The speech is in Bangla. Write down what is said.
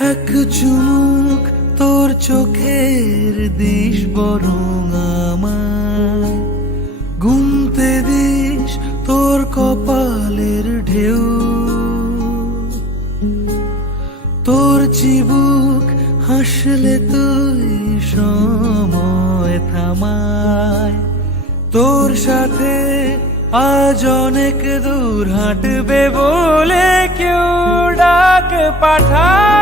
এক চুমুক তোর চোখের দিস বরং আমায় গুনতে দিস তোর কপালের ঢেউ। তোর চিবুক হাসলে তুই সময় থামায়। তোর সাথে আজ অনেক দূর হাঁটবে বলে কেউ ডাক পাঠায়।